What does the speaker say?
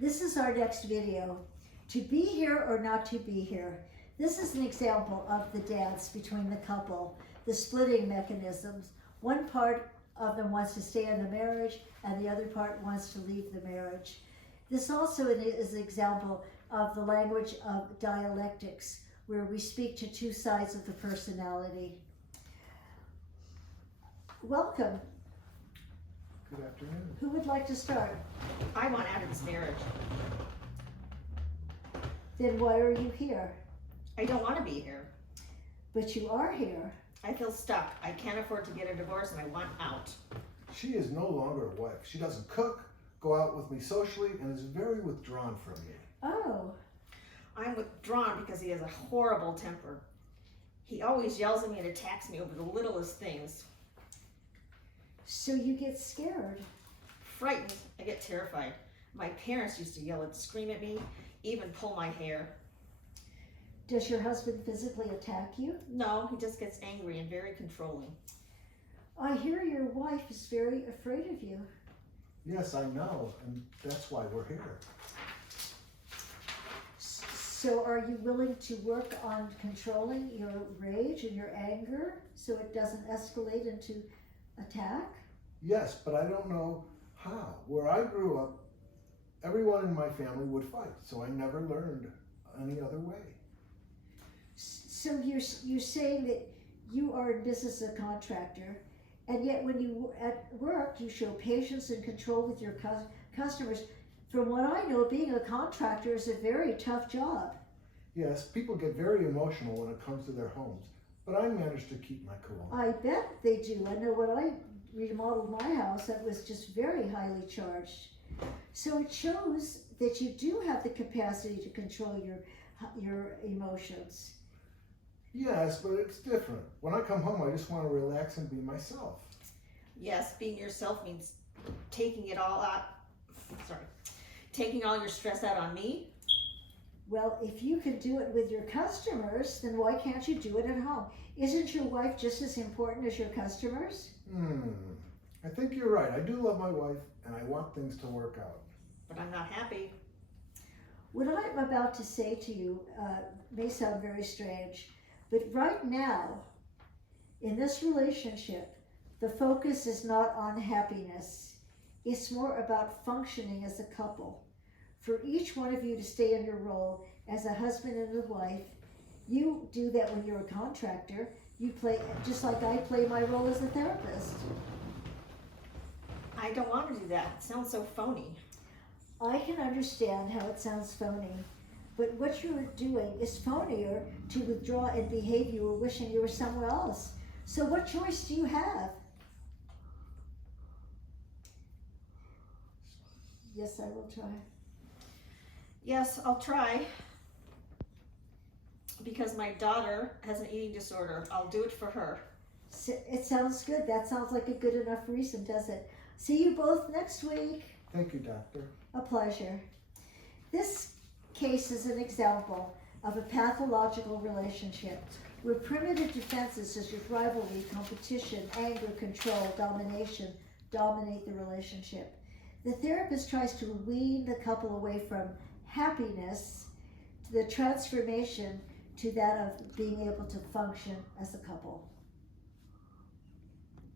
This is our next video. To be here or not to be here. This is an example of the dance between the couple, the splitting mechanisms. One part of them wants to stay in the marriage and the other part wants to leave the marriage. This also is an example of the language of dialectics, where we speak to two sides of the personality. Welcome. Good afternoon. Who would like to start? I want out of this marriage. Then why are you here? I don't want to be here. But you are here. I feel stuck. I can't afford to get a divorce and I want out. She is no longer a wife. She doesn't cook, go out with me socially, and is very withdrawn from me. Oh. I'm withdrawn because he has a horrible temper. He always yells at me and attacks me over the littlest things. So you get scared. Frightened, I get terrified. My parents used to yell and scream at me, even pull my hair. Does your husband physically attack you? No, he just gets angry and very controlling. I hear your wife is very afraid of you. Yes, I know, and that's why we're here. So are you willing to work on controlling your rage and your anger so it doesn't escalate into attack? Yes, but I don't know how. Where I grew up, everyone in my family would fight, so I never learned any other way. So you're saying that you are in business as a contractor, and yet when you at work you show patience and control with your customers. From what I know, being a contractor is a very tough job. Yes, people get very emotional when it comes to their homes, but I managed to keep my cool. I bet they do. I know when I remodeled my house, that was just very highly charged. So it shows that you do have the capacity to control your emotions. Yes, but it's different. When I come home, I just want to relax and be myself. Yes, being yourself means taking all your stress out on me. Well, if you can do it with your customers, then why can't you do it at home? Isn't your wife just as important as your customers? I think you're right. I do love my wife, and I want things to work out. But I'm not happy. What I'm about to say to you may sound very strange, but right now, in this relationship, the focus is not on happiness. It's more about functioning as a couple. For each one of you to stay in your role as a husband and a wife, you do that when you're a contractor. You play, just like I play my role as a therapist. I don't want to do that. It sounds so phony. I can understand how it sounds phony, but what you're doing is phonier to withdraw and behave you were wishing you were somewhere else. So what choice do you have? Yes, I will try. Yes, I'll try. Because my daughter has an eating disorder. I'll do it for her. It sounds good. That sounds like a good enough reason, does it? See you both next week. Thank you, Doctor. A pleasure. This case is an example of a pathological relationship where primitive defenses such as rivalry, competition, anger, control, domination dominate the relationship. The therapist tries to wean the couple away from happiness to the transformation to that of being able to function as a couple.